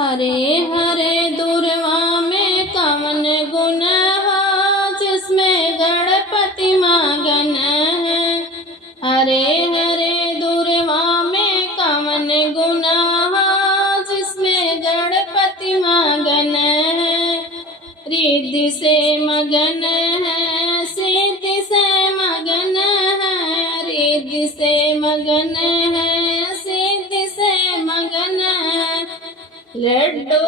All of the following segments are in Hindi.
हरे हरे दूरवा में कवन गुण हो, जिसमें गणपति मगन है। हरे हरे दूरवा में कवन गुण हो, जिसमें गणपति मगन है। रिद्धि से मगन है, सिद्धि से मगन है। रिद्धि से मगन है, सिद्धि से मगन है। लड्डू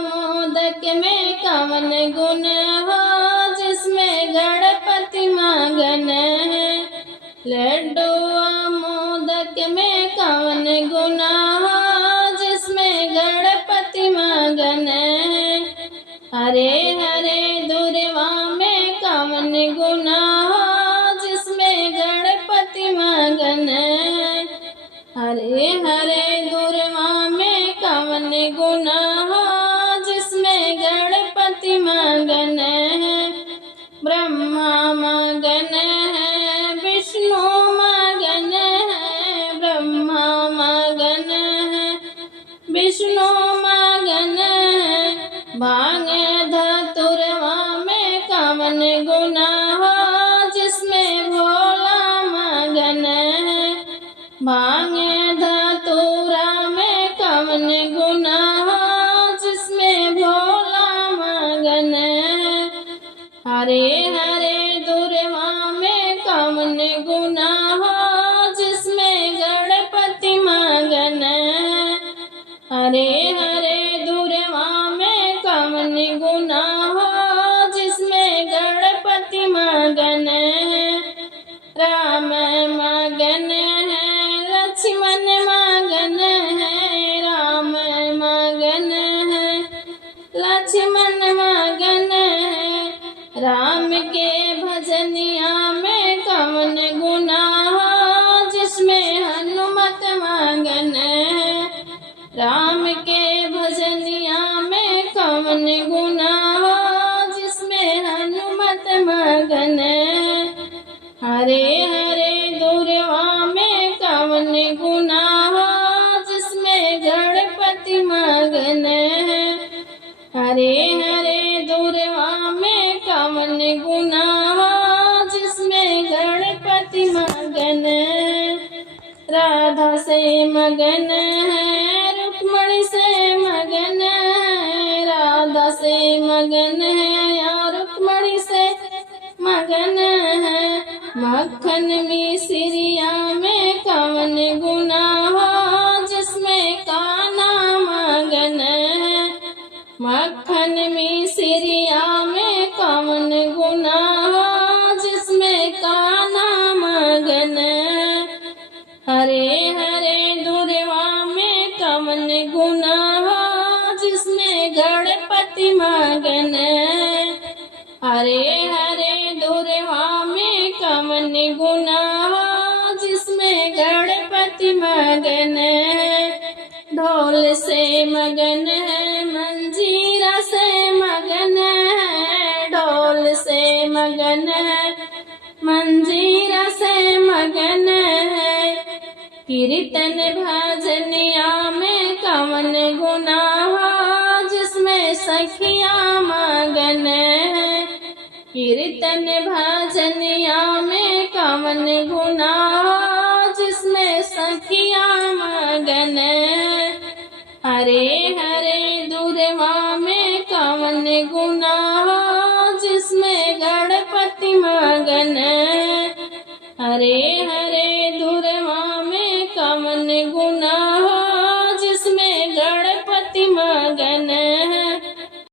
मोदक में कवन गुण हो, जिसमें गणपति मगन है। लड्डू मोदक में कवन गुण हो, जिसमें गणपति मगन है। हरे हरे दूरवा में कवन गुण हो, जिसमें गणपति मगन है। हरे हरे दूरवा में कवन गुण हो, जिसमें गणपति मगन है। ब्रह्मा मगन है, विष्णु मगन है। ब्रह्मा मगन है, विष्णु मगन है। भांग धतुरवा में कवन गुण हो, जिसमें भोला मगन है। भांग धतूरा में कवन गुण हो, जिसमें भोला मगन है। हरे हरे दूरवा में कवन गुण हो, जिसमें गणपति मगन है। हरे हरे दूरवा में कवन गुण हो, जिसमें गणपति मगन है। राम मगन है, लक्ष्मण मगन है। राम मगन है, लक्ष्मण मगन है। राम के भजनिया में कवन गुण हो, जिसमें हनुमत मगन है। राम के भजनिया में कवन गुण हो, जिसमें हनुमत मगन है। हरे हरे दूरवा में कवन गुण हो, जिसमें गणपति मगन है। हरे हरे दूरवा में कवन गुण हो, जिसमें गणपति मगन है। राधा से मगन है, रुक्मणी से मगन है। राधा से मगन है, या रुक्मणी से मगन है। मक्खन मिश्रिया में कवन गुण हो, जिसमें कान्हा मगन है। मक्खन मिश्रिया में कवन गुण हो, जिसमें कान्हा मगन है। हरे हरे दूरवा में कवन गुण हो, जिसमें गणपति मगन है। हरे हरे दूरवा में कवन गुण हो, जिसमें गणपति मगन है। ढोल से मगन है, मंजीरा से मगन है। ढोल से मगन है, मंजीरा से मगन है। कीर्तन भजनिया में कवन गुण हो, जिसमें सखिया मगन है। कीर्तन भजनिया में कवन गुण हो, जिसमें सखिया मगन है। हरे हरे दूरवा में कवन गुण हो, जिसमें गणपति मगन है। हरे